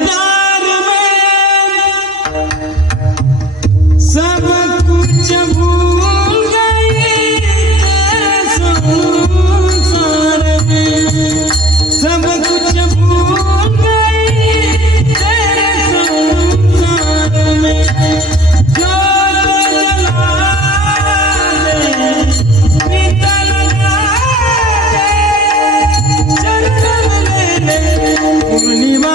प्यार में सब कुछ भूल गई संसार में सब कुछ भूल गई संसार में जो जला दे पिता लगा दे चंदन ले ले पूर्णिमा